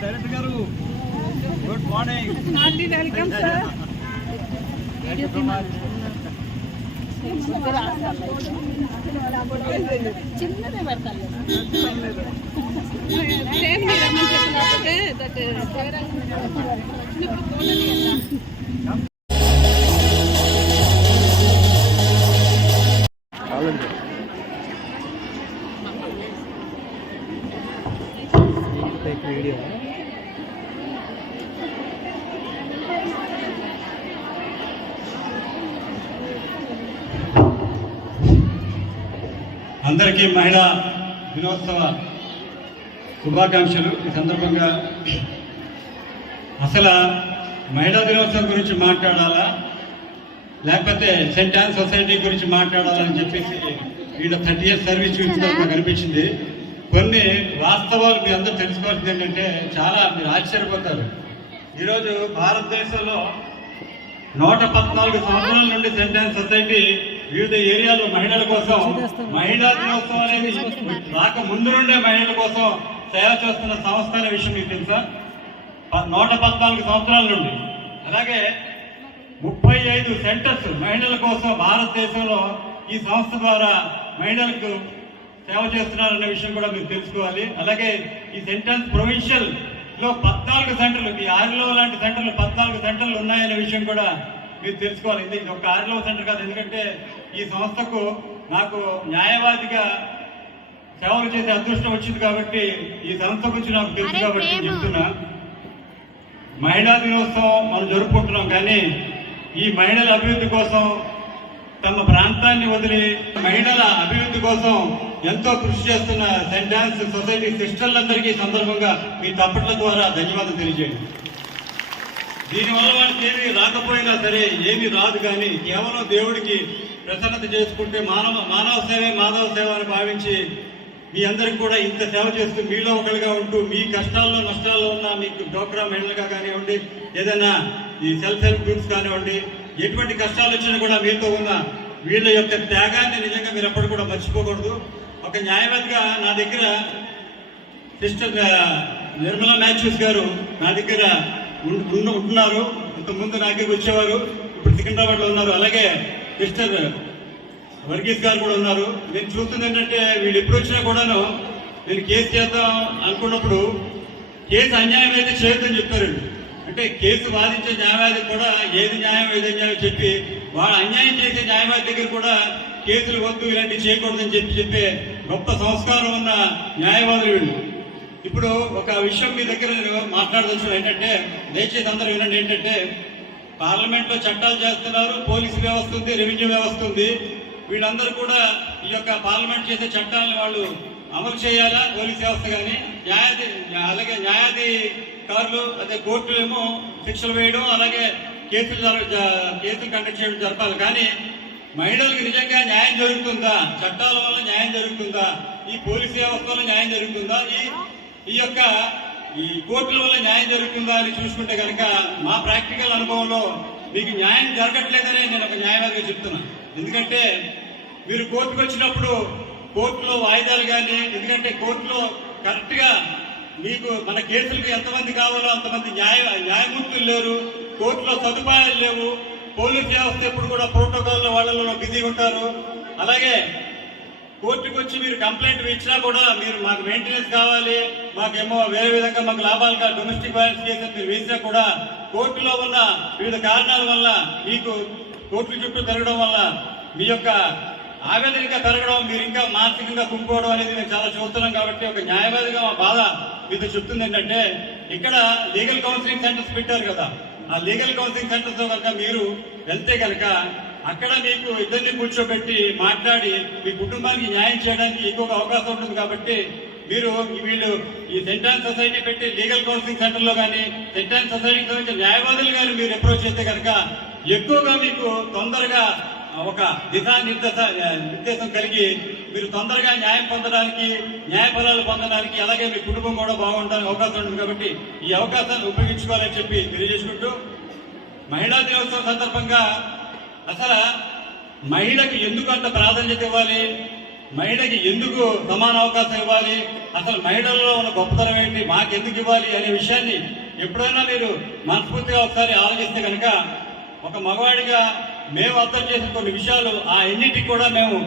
Director గారు good morning welcome sir చిన్నదే పెడతాను సేమ్ మీరు దట్ అందరికీ మహిళా దినోత్సవ శుభాకాంక్షలు. ఈ సందర్భంగా అసలు మహిళా దినోత్సవం గురించి మాట్లాడాలా? లేకపోతే సెంట్ ఆన్ సొసైటీ గురించి మాట్లాడాలని చెప్పేసి వీళ్ళ థర్టీ ఇయర్స్ సర్వీస్ చూపించడం నాకు అనిపించింది కొన్ని వాస్తవాలు మీ అందరూ తెలుసుకోవాల్సింది ఏంటంటే చాలా మీరు ఆశ్చర్యపోతారు. ఈరోజు భారతదేశంలో నూట పద్నాలుగు సంవత్సరాల నుండి సెంట్ ఆన్ సొసైటీ వివిధ ఏరియాలో మహిళల కోసం మహిళా దినోత్సవం అనేది రాక ముందు నుండే మహిళల కోసం సేవ చేస్తున్న సంస్థ అనే విషయం మీకు తెలుసా? నూట పద్నాలుగు సంవత్సరాల నుండి. అలాగే ముప్పై ఐదు సెంటర్స్ మహిళల కోసం భారతదేశంలో ఈ సంస్థ ద్వారా మహిళలకు సేవ చేస్తున్నారనే విషయం కూడా మీరు తెలుసుకోవాలి. అలాగే ఈ సెంటర్స్ ప్రొవిన్షియల్లో పద్నాలుగు సెంటర్లు ఈ ఆరిలో లాంటి సెంటర్లు పద్నాలుగు సెంటర్లు ఉన్నాయనే విషయం కూడా మీరు తెలుసుకోవాలి. ఇది ఒక ఆరిలో సెంటర్ కాదు. ఎందుకంటే ఈ సంస్థకు నాకు న్యాయవాదిగా సేవలు చేసే అదృష్టం వచ్చింది కాబట్టి ఈ సంస్థ గురించి నాకు తెలుసు కాబట్టి నేను చెప్తున్నా. మహిళా దినోత్సవం మనం జరుపుకుంటున్నాం కానీ ఈ మహిళల అభివృద్ధి కోసం తమ ప్రాంతాన్ని వదిలి మహిళల అభివృద్ధి కోసం ఎంతో కృషి చేస్తున్న సెంట్ డాన్స్ సొసైటీ సిస్టర్లందరికీ సందర్భంగా మీ తప్పట్ల ద్వారా ధన్యవాదాలు తెలియజేయండి. దీనివల్ల వాళ్ళకి ఏమి రాకపోయినా సరే ఏమీ రాదు కానీ కేవలం దేవుడికి ప్రసన్నత చేసుకుంటే మానవ మానవ సేవే మాధవ సేవ అని భావించి మీ అందరికి కూడా ఇంత సేవ చేస్తూ మీలో ఒకరిగా ఉంటూ మీ కష్టాల్లో నష్టాల్లో ఉన్న మీకు డోక్రా మహిళలుగా కానివ్వండి ఏదైనా ఈ సెల్ఫ్ హెల్ప్ గ్రూప్స్ కానివ్వండి ఎటువంటి కష్టాలు వచ్చినా కూడా మీతో ఉన్న వీళ్ళ యొక్క త్యాగాన్ని నిజంగా మీరు ఎప్పుడు కూడా మర్చిపోకూడదు. ఒక న్యాయవాదిగా నా దగ్గర సిస్టర్ నిర్మలా మ్యాథ్యూస్ గారు నా దగ్గర ఉన్న- ఉంటున్నారు. ఇంతకుముందు నాకే వచ్చేవారు. ఇప్పుడు సికింద్రాబాద్లో ఉన్నారు. అలాగే మిస్టర్ వర్గీస్ గారు కూడా ఉన్నారు. నేను చూస్తుంది ఏంటంటే వీళ్ళు ఎప్పుడు వచ్చినా కూడాను నేను కేసు చేద్దాం అనుకున్నప్పుడు కేసు అన్యాయం అయితే చేయొద్దని చెప్పారు అంటే కేసు వాదించే న్యాయవాది కూడా ఏది న్యాయం ఏది అన్యాయం చెప్పి వాళ్ళు అన్యాయం చేసే న్యాయవాది దగ్గర కూడా కేసులు వద్దు ఇలాంటివి చేయకూడదని చెప్పి చెప్పే గొప్ప సంస్కారం ఉన్న న్యాయవాదులు వీళ్ళు. ఇప్పుడు ఒక విషయం మీ దగ్గర నేను మాట్లాడదలుచుకున్నాను ఏంటంటే దయచేసి అందరూ వినండి. ఏంటంటే పార్లమెంట్లో చట్టాలు చేస్తున్నారు పోలీసు వ్యవస్థ ఉంది రెవెన్యూ వ్యవస్థ ఉంది. వీళ్ళందరూ కూడా ఈ యొక్క పార్లమెంట్ చేసే చట్టాలను వాళ్ళు అమలు చేయాలా? పోలీస్ వ్యవస్థ కానీ న్యాయాధి అలాగే న్యాయాధికారులు అదే కోర్టులు ఏమో శిక్షలు వేయడం అలాగే కేసులు జర- కేసులు కండక్ట్ చేయడం జరపాలి. కానీ మహిళలకు నిజంగా న్యాయం జరుగుతుందా? చట్టాల వల్ల న్యాయం జరుగుతుందా? ఈ పోలీసు వ్యవస్థలో న్యాయం జరుగుతుందా? ఈ ఈ యొక్క ఈ కోర్టుల వల్ల న్యాయం జరుగుతుందా అని చూసుకుంటే కనుక మా ప్రాక్టికల్ అనుభవంలో మీకు న్యాయం జరగట్లేదని నేను ఒక న్యాయవాదిగా చెప్తున్నాను ఎందుకంటే మీరు కోర్టుకు వచ్చినప్పుడు కోర్టులో వాయిదాలు కానీ ఎందుకంటే కోర్టులో కరెక్ట్గా మీకు మన కేసులకు ఎంతమంది కావాలో అంతమంది న్యాయ న్యాయమూర్తులు లేరు కోర్టులో సదుపాయాలు లేవు పోలీస్ వ్యవస్థ ఎప్పుడు కూడా ప్రోటోకాల్లో వాళ్ళలో బిజీ ఉంటారు. అలాగే కోర్టుకు వచ్చి మీరు కంప్లైంట్ ఇచ్చినా కూడా మీరు మాకు మెయింటెనెన్స్ కావాలి మాకేమో వేరే విధంగా మాకు లాభాలు కావాలి డొమెస్టిక్ వైలెన్స్ కేసు మీరు వేసినా కూడా కోర్టులో ఉన్న వివిధ కారణాల వల్ల మీకు కోర్టుల చుట్టూ తిరగడం వల్ల మీ యొక్క ఆవేదనగా పెరగడం మీరు ఇంకా మానసికంగా కుంగిపోవడం అనేది మేము చాలా చూస్తున్నాం కాబట్టి ఒక న్యాయవాదిగా మా బాధ మీతో చెప్తుంది ఏంటంటే ఇక్కడ లీగల్ కౌన్సిలింగ్ సెంటర్స్ పెట్టారు కదా. ఆ లీగల్ కౌన్సిలింగ్ సెంటర్స్ కనుక మీరు వెళ్తే కనుక అక్కడ మీకు ఇద్దరిని కూర్చోబెట్టి మాట్లాడి మీ కుటుంబానికి న్యాయం చేయడానికి ఎక్కువగా అవకాశం ఉంటుంది కాబట్టి మీరు వీళ్ళు ఈ సెంట్రల్ సొసైటీ పెట్టి లీగల్ కౌన్సిలింగ్ సెంటర్లో కానీ సెంట్రల్ సొసైటీకి సంబంధించిన న్యాయవాదులు కానీ మీరు అప్రోచ్ చేస్తే కనుక ఎక్కువగా మీకు తొందరగా ఒక దిశా నిర్దేశ నిర్దేశం కలిగి మీరు తొందరగా న్యాయం పొందడానికి న్యాయ ఫలాలు పొందడానికి అలాగే మీ కుటుంబం కూడా బాగుండడానికి అవకాశం ఉంటుంది కాబట్టి ఈ అవకాశాన్ని ఉపయోగించుకోవాలని చెప్పి తెలియజేసుకుంటూ మహిళా దినోత్సవం సందర్భంగా అసలు మహిళకి ఎందుకు అంత ప్రాధాన్యత ఇవ్వాలి? మహిళకి ఎందుకు సమాన అవకాశం ఇవ్వాలి? అసలు మహిళల్లో ఉన్న గొప్పతనం ఏంటి? మాకెందుకు ఇవ్వాలి అనే విషయాన్ని ఎప్పుడైనా మీరు మనస్ఫూర్తిగా ఒకసారి ఆలోచిస్తే కనుక ఒక మగవాడిగా మేము అర్థం చేసిన కొన్ని విషయాలు ఆ ఎన్నిటికి కూడా మేము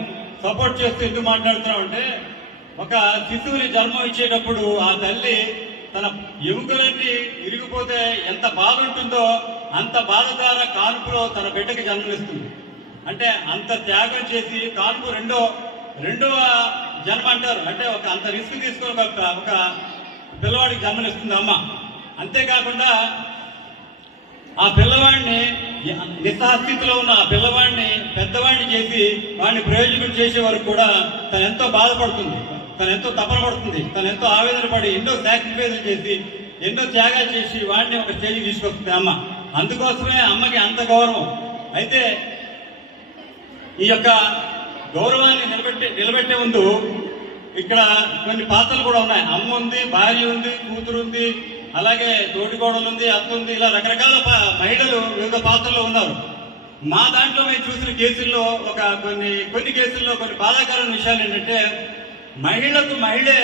సపోర్ట్ చేస్తూ ఎందుకు మాట్లాడుతున్నాం అంటే ఒక శిశువుని జన్మం ఇచ్చేటప్పుడు ఆ తల్లి తన ఎముకలన్నీ ఇరిగిపోతే ఎంత బాధ ఉంటుందో అంత బాధ ద్వారా కాన్పులో తన బిడ్డకి జన్మనిస్తుంది. అంటే అంత త్యాగం చేసి కాన్పు రెండో రెండవ జన్మ అంటారు. అంటే ఒక అంత రిస్క్ తీసుకొని ఒక ఒక పిల్లవాడికి జన్మనిస్తుంది అమ్మ. అంతేకాకుండా ఆ పిల్లవాడిని నిస్సహస్థితిలో ఉన్న ఆ పిల్లవాడిని పెద్దవాడిని చేసి వాడిని ప్రయోజనం చేసే వరకు కూడా తను ఎంతో బాధపడుతుంది. తను ఎంతో తపన పడుతుంది. తను ఎంతో ఆవేదన పడి ఎన్నో సాక్రిఫైజులు చేసి ఎన్నో త్యాగాలు చేసి వాడిని ఒక స్టేజ్కి తీసుకొస్తుంది అమ్మ. అందుకోసమే అమ్మకి అంత గౌరవం. అయితే ఈ యొక్క గౌరవాన్ని నిలబెట్టే నిలబెట్టే ముందు ఇక్కడ కొన్ని పాత్రలు కూడా ఉన్నాయి. అమ్మ ఉంది భార్య ఉంది కూతురు ఉంది అలాగే తోటికోడలు ఉంది అత్త ఉంది ఇలా రకరకాల మహిళలు వివిధ పాత్రల్లో ఉన్నారు. మా దాంట్లో మేము చూసిన కేసుల్లో ఒక కొన్ని కొన్ని కేసుల్లో కొన్ని బాధాకరమైన విషయాలు ఏంటంటే మహిళకు మహిళే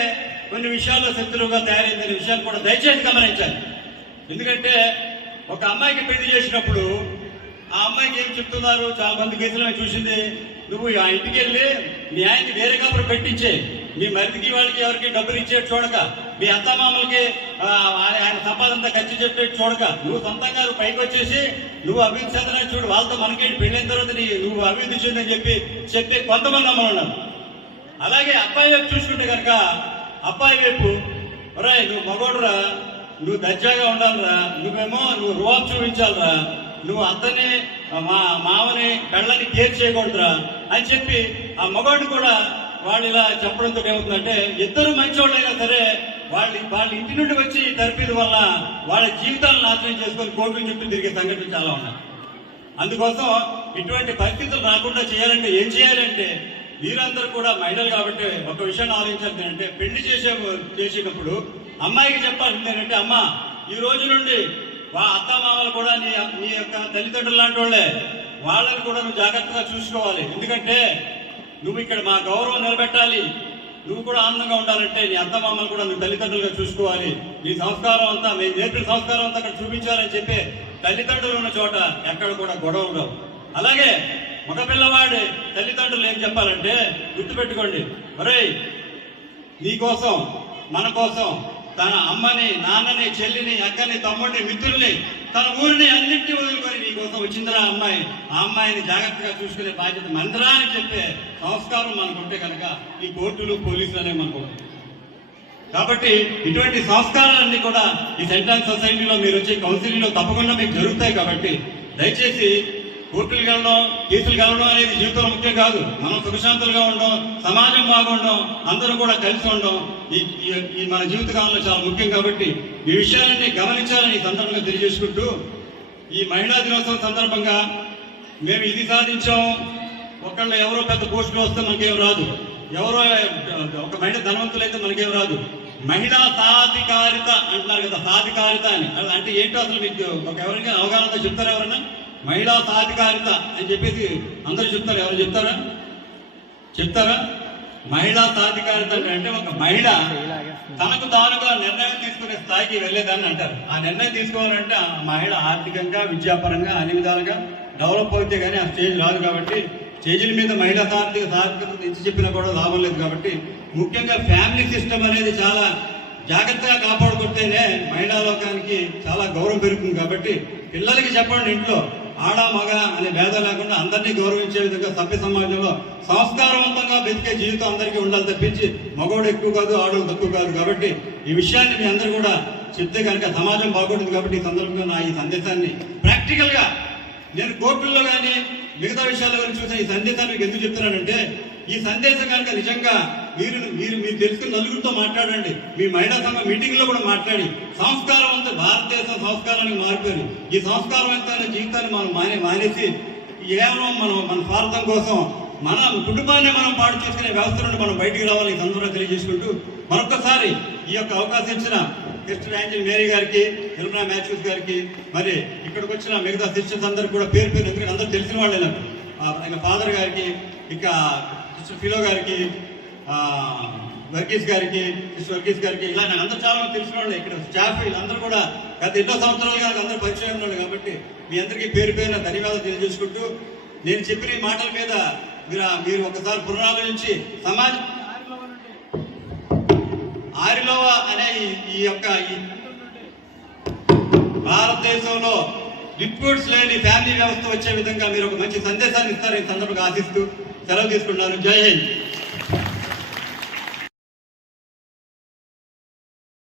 కొన్ని విషయాల్లో శత్రువుగా తయారైందనే విషయాలు కూడా దయచేసి గమనించాలి. ఎందుకంటే ఒక అమ్మాయికి పెళ్ళి చేసినప్పుడు ఆ అమ్మాయికి ఏం చెప్తున్నారు? చాలా మంది కేసులు మేము చూసింది. నువ్వు ఆ ఇంటికి వెళ్ళి మీ ఆయనకి వేరే కాపురం పెట్టించే. మీ మరిదికి వాళ్ళకి ఎవరికి డబ్బులు ఇచ్చేట్టు చూడక. మీ అత్తమామలకి ఆయన సంపాదంతా ఖర్చు చెప్పేట్టు చూడక. నువ్వు సొంతంగా పైకి వచ్చేసి నువ్వు అభివృద్ధి చెందనే చూడు వాళ్ళతో మనకేంటి పెళ్ళైన తర్వాత నీ నువ్వు అభివృద్ధి చెందని చెప్పి చెప్పే కొంతమంది అమ్మలు ఉన్నారు. అలాగే అబ్బాయి వైపు చూసుకుంటే కనుక అబ్బాయి వైపు రాయ్ నువ్వు మగోడురా నువ్వు దర్జాగా ఉండాలిరా నువ్వేమో నువ్వు రువాబ్ చూపించాలిరా నువ్వు అత్తని మా మామని కళ్ళని కేర్ చేయకూడదురా అని చెప్పి ఆ మగవాడిని కూడా వాళ్ళు ఇలా చెప్పడంతో ఏమవుతుందంటే ఇద్దరు మంచోళ్ళైనా సరే వాళ్ళు వాళ్ళ ఇంటి నుండి వచ్చి తరపిది వల్ల వాళ్ళ జీవితాలను నాశనం చేసుకొని కోర్టు చుట్టూ తిరిగే సంఘటనలు చాలా ఉన్నాయి. అందుకోసం ఇటువంటి పరిస్థితులు రాకుండా చేయాలంటే ఏం చేయాలంటే మీరందరూ కూడా మహిళలు కాబట్టి ఒక విషయాన్ని ఆలోచించాలి అంటే పెళ్ళి చేసే చేసేటప్పుడు అమ్మాయికి చెప్పాల్సింది ఏంటంటే అమ్మ ఈ రోజు నుండి వా అత్త మామలు కూడా నీ నీ యొక్క తల్లిదండ్రులు లాంటి వాళ్ళే. వాళ్ళని కూడా నువ్వు జాగ్రత్తగా చూసుకోవాలి. ఎందుకంటే నువ్వు ఇక్కడ మా గౌరవం నిలబెట్టాలి. నువ్వు కూడా ఆనందంగా ఉండాలంటే నీ అత్త మామలు కూడా నువ్వు తల్లిదండ్రులుగా చూసుకోవాలి. నీ సంస్కారం అంతా మేము నేర్పిన సంస్కారం అంతా అక్కడ చూపించాలని చెప్పి తల్లిదండ్రులు ఉన్న చోట ఎక్కడ కూడా గొడవ ఉండవు అలాగే మగ పిల్లవాడి తల్లిదండ్రులు ఏం చెప్పాలంటే గుర్తుపెట్టుకోండి ఒరేయ్ నీ కోసం మన కోసం తన అమ్మని నాన్నని చెల్లిని అక్కని తమ్ముడిని మిత్రుల్ని తన ఊరిని అన్నింటినీ వదులుకొని నీ కోసం వచ్చిందిరా అమ్మాయి. ఆ అమ్మాయిని జాగ్రత్తగా చూసుకునే బాధ్యత మందిరా అని చెప్పే సంస్కారం మనకుంటే కనుక ఈ కోర్టులు పోలీసులు అనేవి మనకు కాబట్టి ఇటువంటి సంస్కారాలన్నీ కూడా ఈ సెంట్రల్ సొసైటీలో మీరు వచ్చే కౌన్సిలింగ్లో తప్పకుండా మీకు జరుగుతాయి కాబట్టి దయచేసి కోర్టులు కలడం కేసులు వెళ్ళడం అనేది జీవితంలో ముఖ్యం కాదు. మనం సుఖశాంతులుగా ఉండడం సమాజం బాగుండడం అందరూ కూడా కలిసి ఉండడం ఈ ఈ- మన జీవితకాలంలో చాలా ముఖ్యం కాబట్టి ఈ విషయాలన్నీ గమనించాలని సందర్భంగా తెలియజేసుకుంటూ ఈ మహిళా దినోత్సవం సందర్భంగా మేము ఇది సాధించాం. ఒకళ్ళు ఎవరో పెద్ద పోస్టులు వస్తే మనకేం రాదు. ఎవరో ఒక మహిళ ధనవంతులైతే మనకేం రాదు. మహిళా సాధికారిత అంటున్నారు కదా సాధికారిత అని. అంటే ఏంటో అసలు మీకు ఒక ఎవరికైనా అవగాహనతో చెప్తారు ఎవరైనా మహిళా సాధికారిత అని చెప్పేసి అందరూ చెప్తారు. ఎవరు చెప్తారా? చెప్తారా? మహిళా సాధికారిత అంటే ఒక మహిళ తనకు తానుగా నిర్ణయం తీసుకునే స్థాయికి వెళ్ళేదాన్ని అంటారు. ఆ నిర్ణయం తీసుకోవాలంటే ఆ మహిళ ఆర్థికంగా విద్యాపరంగా అన్ని విధాలుగా డెవలప్ అవుతే కానీ ఆ స్టేజ్ రాదు కాబట్టి స్టేజీల మీద మహిళా సాధిక సాధికత తెచ్చి చెప్పినా కూడా లాభం లేదు కాబట్టి ముఖ్యంగా ఫ్యామిలీ సిస్టమ్ అనేది చాలా జాగ్రత్తగా కాపాడుకుంటేనే మహిళా లోకానికి చాలా గౌరవం పెరుగుతుంది కాబట్టి పిల్లలకి చెప్పండి ఇంట్లో. ఆడ మగ అనే భేదం లేకుండా అందరినీ గౌరవించే విధంగా సభ్య సమాజంలో సంస్కారవంతంగా బతికే జీవితం అందరికీ ఉండాలి తప్పించి మగవాడు ఎక్కువ కాదు ఆడవాడు తక్కువ కాదు కాబట్టి ఈ విషయాన్ని మీ అందరూ కూడా చెప్తే కనుక సమాజం బాగుంటుంది కాబట్టి ఈ సందర్భంగా నా ఈ సందేశాన్ని ప్రాక్టికల్గా నేను కోర్టుల్లో కానీ మిగతా విషయాల గురించి చూసిన ఈ సందేశాన్ని మీకు ఎందుకు చెప్తున్నానంటే ఈ సందేశం కనుక నిజంగా మీరు మీరు మీరు తెలిసిన నలుగురితో మాట్లాడండి. మీ మహిళా సంఘ మీటింగ్లో కూడా మాట్లాడి. సంస్కారవంత భారతదేశ సంస్కారానికి మారిపోయింది. ఈ సంస్కారవంతమైన జీవితాన్ని మనం మానే మానేసి కేవలం మనం మన స్వార్థం కోసం మన కుటుంబాన్ని మనం పాడు చేసుకునే వ్యవస్థ నుండి మనం బయటికి రావాలి సందర్భంగా తెలియజేసుకుంటూ మరొకసారి ఈ యొక్క అవకాశం ఇచ్చిన క్రిస్టల్ యాంజల్ మేరీ గారికి నిర్మలా మ్యాథ్యూస్ గారికి మరి ఇక్కడికి వచ్చిన మిగతా సిస్టర్స్ అందరికి కూడా పేరు పేరు ఎందుకంటే అందరూ తెలిసిన వాళ్ళే నాకు. ఇంకా ఫాదర్ గారికి ఇంకా ఫిలో గారికి వర్గీస్ గారికి మిస్టర్ వర్గీస్ గారికి ఇలా అందరూ చాలా మంది తెలిసిన వాళ్ళు. ఇక్కడ స్టాఫ్ వీళ్ళందరూ కూడా గత ఎన్నో సంవత్సరాలుగా అందరూ పరిచయం ఉన్నాడు వాళ్ళు కాబట్టి మీ అందరికీ పేరు పేరున ధన్యవాదాలు తెలియజేసుకుంటూ నేను చెప్పిన ఈ మాటల మీద మీరు మీరు ఒకసారి పునరాలోచించి సమాజం ఆరిలోవ అనే ఈ- యొక్క భారతదేశంలో డిస్ప్యూట్స్ లేని ఫ్యామిలీ వ్యవస్థ వచ్చే విధంగా మీరు ఒక మంచి సందేశాన్ని ఇస్తారు ఈ సందర్భంగా ఆశిస్తూ సెలవు తీసుకున్నాను జై హింద్.